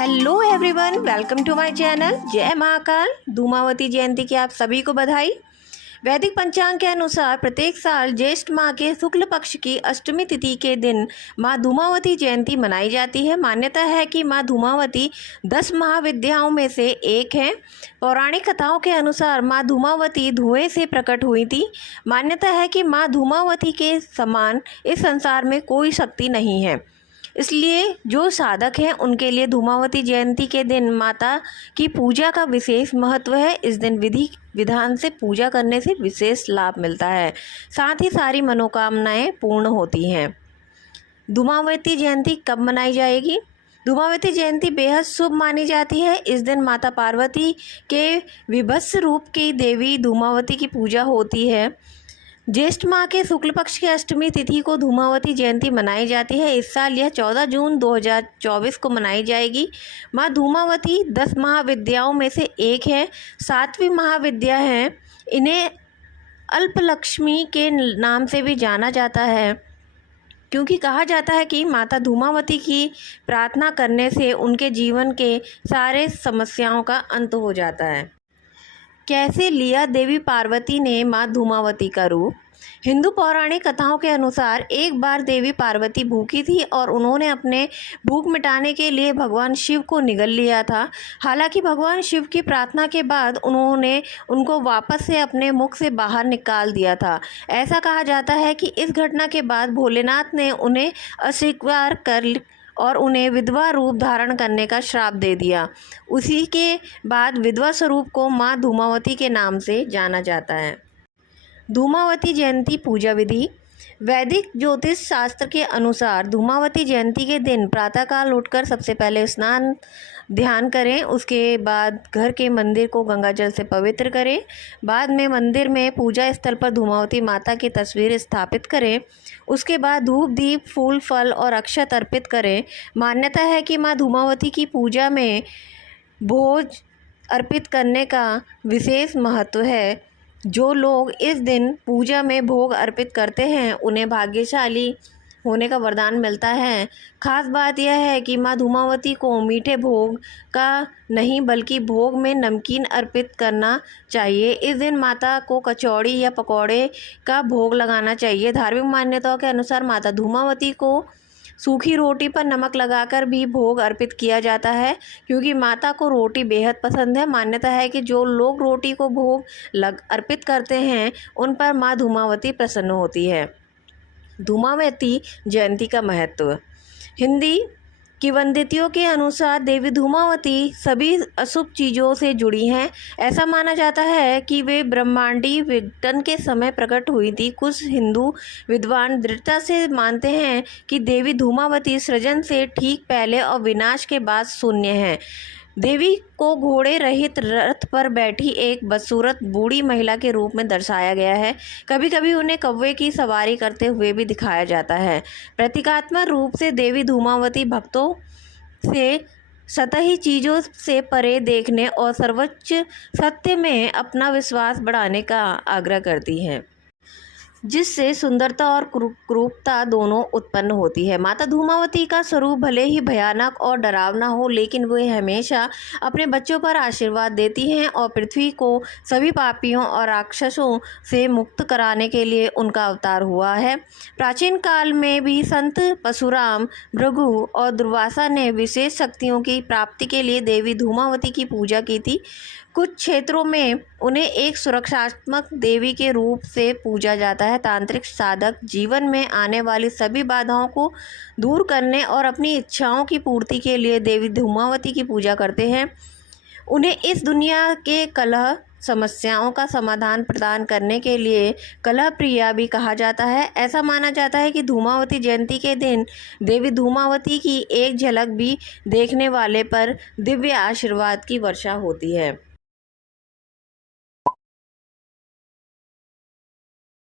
Hello everyone, welcome to my channel. जय महाकाल। धूमावती जयंती की आप सभी को बधाई। वैदिक पंचांग के अनुसार प्रत्येक साल ज्येष्ठ माह के शुक्ल पक्ष की अष्टमी तिथि के दिन माँ धूमावती जयंती मनाई जाती है। मान्यता है कि माँ धूमावती 10 महाविद्याओं में से एक हैं। पौराणिक कथाओं के अनुसार माँ धूमावती धुएं से प्रकट हुई थी। मान्यता है कि माँ धूमावती के समान इस संसार में कोई शक्ति नहीं है, इसलिए जो साधक हैं उनके लिए धूमावती जयंती के दिन माता की पूजा का विशेष महत्व है। इस दिन विधि विधान से पूजा करने से विशेष लाभ मिलता है, साथ ही सारी मनोकामनाएं पूर्ण होती हैं। धूमावती जयंती कब मनाई जाएगी? धूमावती जयंती बेहद शुभ मानी जाती है। इस दिन माता पार्वती के विभत्स रूप की देवी धूमावती की पूजा होती है। ज्येष्ठ माह के शुक्ल पक्ष की अष्टमी तिथि को धूमावती जयंती मनाई जाती है। इस साल यह 14 जून 2024 को मनाई जाएगी। माँ धूमावती 10 महाविद्याओं में से एक है, 7वीं महाविद्या है। इन्हें अल्पलक्ष्मी के नाम से भी जाना जाता है, क्योंकि कहा जाता है कि माता धूमावती की प्रार्थना करने से उनके जीवन के सारे समस्याओं का अंत हो जाता है। कैसे लिया देवी पार्वती ने माँ धूमावती का रूप? हिंदू पौराणिक कथाओं के अनुसार एक बार देवी पार्वती भूखी थी और उन्होंने अपने भूख मिटाने के लिए भगवान शिव को निगल लिया था। हालांकि भगवान शिव की प्रार्थना के बाद उन्होंने उनको वापस से अपने मुख से बाहर निकाल दिया था। ऐसा कहा जाता है कि इस घटना के बाद भोलेनाथ ने उन्हें अस्वीकार कर और उन्हें विधवा रूप धारण करने का श्राप दे दिया। उसी के बाद विधवा स्वरूप को माँ धूमावती के नाम से जाना जाता है। धूमावती जयंती पूजा विधि। वैदिक ज्योतिष शास्त्र के अनुसार धूमावती जयंती के दिन प्रातःकाल उठकर सबसे पहले स्नान ध्यान करें। उसके बाद घर के मंदिर को गंगा जल से पवित्र करें। बाद में मंदिर में पूजा स्थल पर धूमावती माता की तस्वीर स्थापित करें। उसके बाद धूप दीप फूल फल और अक्षत अर्पित करें। मान्यता है कि माँ धूमावती की पूजा में भोज अर्पित करने का विशेष महत्व है। जो लोग इस दिन पूजा में भोग अर्पित करते हैं उन्हें भाग्यशाली होने का वरदान मिलता है। खास बात यह है कि माँ धूमावती को मीठे भोग का नहीं बल्कि भोग में नमकीन अर्पित करना चाहिए। इस दिन माता को कचौड़ी या पकौड़े का भोग लगाना चाहिए। धार्मिक मान्यताओं के अनुसार माता धूमावती को सूखी रोटी पर नमक लगाकर भी भोग अर्पित किया जाता है, क्योंकि माता को रोटी बेहद पसंद है। मान्यता है कि जो लोग रोटी को भोग अर्पित करते हैं उन पर माँ धूमावती प्रसन्न होती है। धूमावती जयंती का महत्व। हिंदी किंवदंतियों के अनुसार देवी धूमावती सभी अशुभ चीज़ों से जुड़ी हैं। ऐसा माना जाता है कि वे ब्रह्मांडी विघटन के समय प्रकट हुई थी। कुछ हिंदू विद्वान दृढ़ता से मानते हैं कि देवी धूमावती सृजन से ठीक पहले और विनाश के बाद शून्य है। देवी को घोड़े रहित रथ पर बैठी एक बदसूरत बूढ़ी महिला के रूप में दर्शाया गया है। कभी कभी उन्हें कौवे की सवारी करते हुए भी दिखाया जाता है। प्रतीकात्मक रूप से देवी धूमावती भक्तों से सतही चीज़ों से परे देखने और सर्वोच्च सत्य में अपना विश्वास बढ़ाने का आग्रह करती हैं, जिससे सुंदरता और क्रूरता दोनों उत्पन्न होती है। माता धूमावती का स्वरूप भले ही भयानक और डरावना हो, लेकिन वह हमेशा अपने बच्चों पर आशीर्वाद देती हैं और पृथ्वी को सभी पापियों और राक्षसों से मुक्त कराने के लिए उनका अवतार हुआ है। प्राचीन काल में भी संत परशुराम, भृगु और दुर्वासा ने विशेष शक्तियों की प्राप्ति के लिए देवी धूमावती की पूजा की थी। कुछ क्षेत्रों में उन्हें एक सुरक्षात्मक देवी के रूप से पूजा जाता है। तांत्रिक साधक जीवन में आने वाली सभी बाधाओं को दूर करने और अपनी इच्छाओं की पूर्ति के लिए देवी धूमावती की पूजा करते हैं। उन्हें इस दुनिया के कलह समस्याओं का समाधान प्रदान करने के लिए कलह प्रिया भी कहा जाता है। ऐसा माना जाता है कि धूमावती जयंती के दिन देवी धूमावती की एक झलक भी देखने वाले पर दिव्य आशीर्वाद की वर्षा होती है।